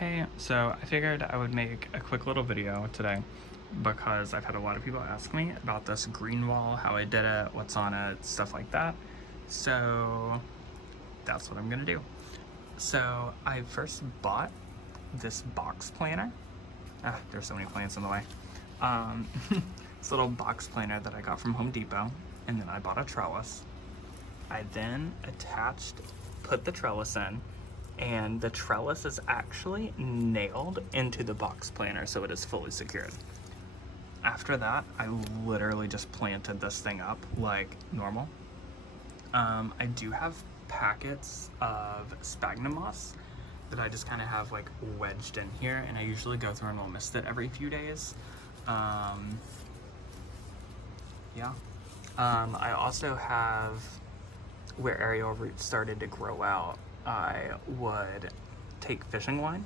Hey, so I figured I would make a quick little video today because I've had a lot of people ask me about this green wall, how I did it, what's on it, stuff like that. So that's what I'm gonna do. So I first bought this box planter. There's so many plants in the way. This little box planter that I got from Home Depot, and then I bought a trellis. I then put the trellis in, and the trellis is actually nailed into the box planter, so it is fully secured. After that, I literally just planted this thing up like normal. I do have packets of sphagnum moss that I just kind of have like wedged in here, and I usually go through and will mist it every few days. I also have, where aerial roots started to grow out, I would take fishing line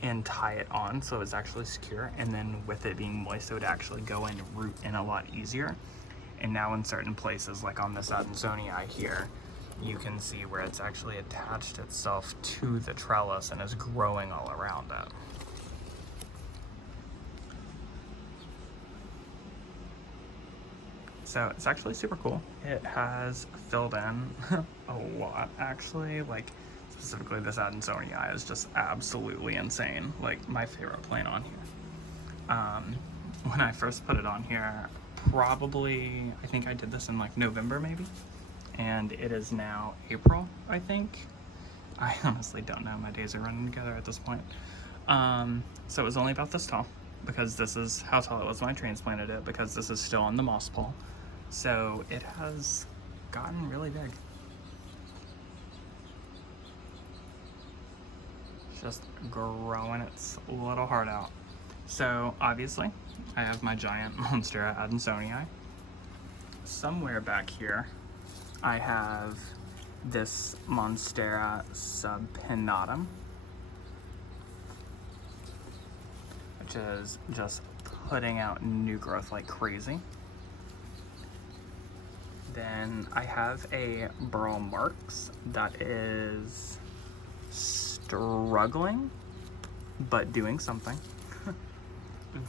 and tie it on so it's actually secure, and then with it being moist it would actually go in and root in a lot easier. And now in certain places, like on this Adansonii here, you can see where it's actually attached itself to the trellis and is growing all around it. So it's actually super cool. It has filled in a lot, actually. Like, specifically this Adansonii is just absolutely insane. Like, my favorite plant on here. When I first put it on here, probably, I think I did this in like November maybe, and it is now April, I think. I honestly don't know, my days are running together at this point. So it was only about this tall, because this is how tall it was when I transplanted it, because this is still on the moss pole. So it has gotten really big. Just growing its little heart out. So obviously I have my giant Monstera Adansonii. Somewhere back here I have this Monstera subpinnatum, which is just putting out new growth like crazy. Then I have a Burl Marx that is struggling, but doing something.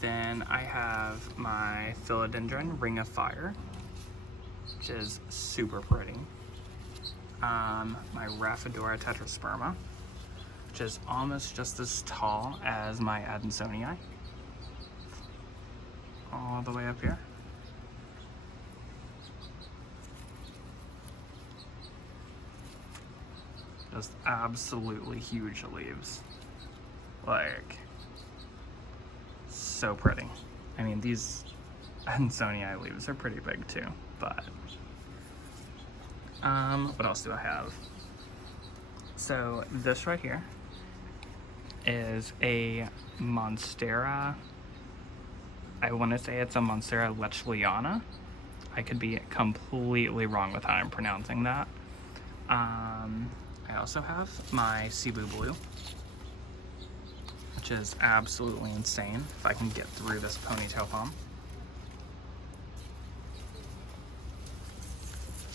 Then I have my Philodendron Ring of Fire, which is super pretty. My Raphidora Tetrasperma, which is almost just as tall as my Adansonii, all the way up here. Just absolutely huge leaves. Like, so pretty. I mean, these Adansonii leaves are pretty big too, but what else do I have? So this right here is a Monstera. I want to say it's a Monstera lechliana. I could be completely wrong with how I'm pronouncing that. I also have my Cebu Blue, which is absolutely insane if I can get through this ponytail palm.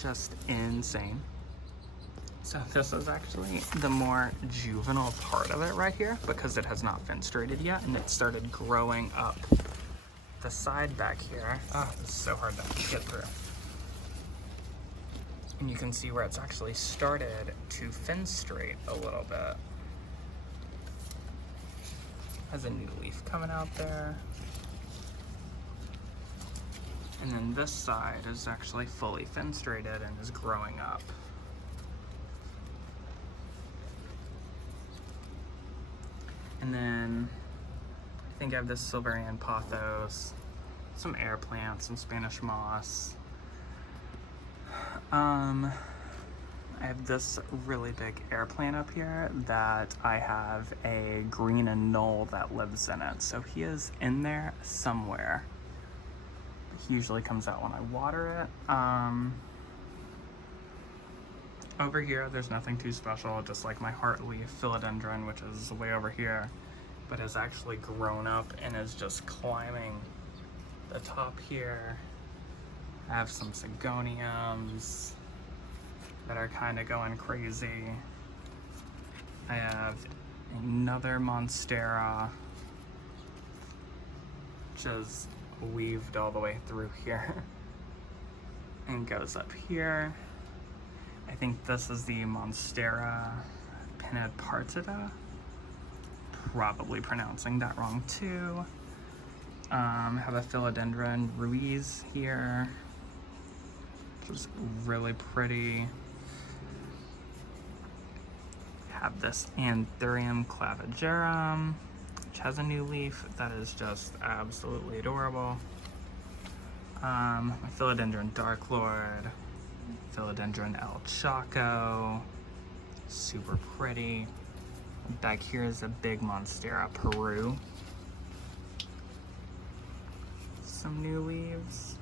Just insane. So this is actually the more juvenile part of it right here, because it has not fenestrated yet, and it started growing up the side back here. Oh, this is so hard to get through. And you can see where it's actually started to fenestrate a little bit. Has a new leaf coming out there. And then this side is actually fully fenestrated and is growing up. And then I think I have this Silverian pothos, some air plants, some Spanish moss. I have this really big air plant up here that I have a green anole that lives in it. So he is in there somewhere. He usually comes out when I water it. Over here, there's nothing too special, just like my heartleaf Philodendron, which is way over here, but has actually grown up and is just climbing the top here. I have some Sigoniums that are kind of going crazy. I have Another Monstera, just weaved all the way through here and goes up here. I think this is the Monstera pinnippartita. Probably pronouncing that wrong too. Have a Philodendron Ruiz here, which is really pretty. Have this Anthurium clavigerum, which has a new leaf that is just absolutely adorable. My Philodendron Dark Lord, Philodendron El Chaco, super pretty. Back here is a big Monstera Peru. Some new leaves.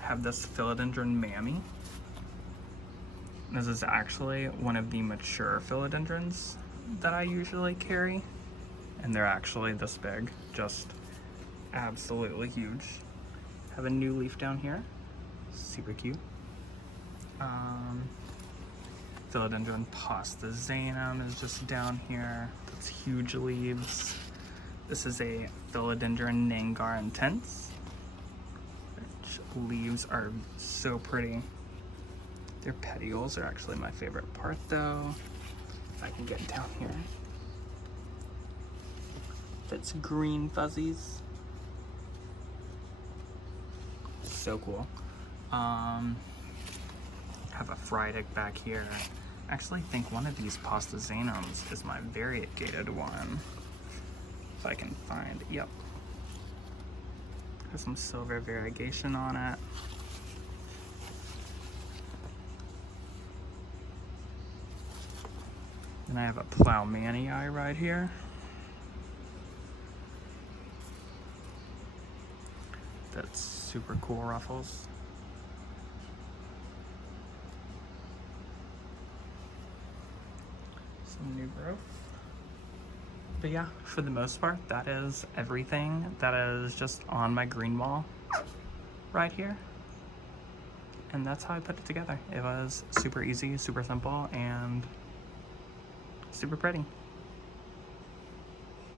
Have this Philodendron Mammy. This is actually one of the mature philodendrons that I usually carry, and they're actually this big, just absolutely huge. Have a new leaf down here, super cute. Philodendron postazanum is just down here. That's huge leaves. This is a Philodendron Nangar Intense, which leaves are so pretty. Their petioles are actually my favorite part though. If I can get down here. That's green fuzzies. So cool. Have a Friedic back here. I actually think one of these postazanums is my variegated one. If I can find, yep. Has some silver variegation on it. And I have a Plougmanii right here. That's super cool ruffles. Some new growth. But yeah, for the most part, that is everything that is just on my green wall right here. And that's how I put it together. It was super easy, super simple, and super pretty.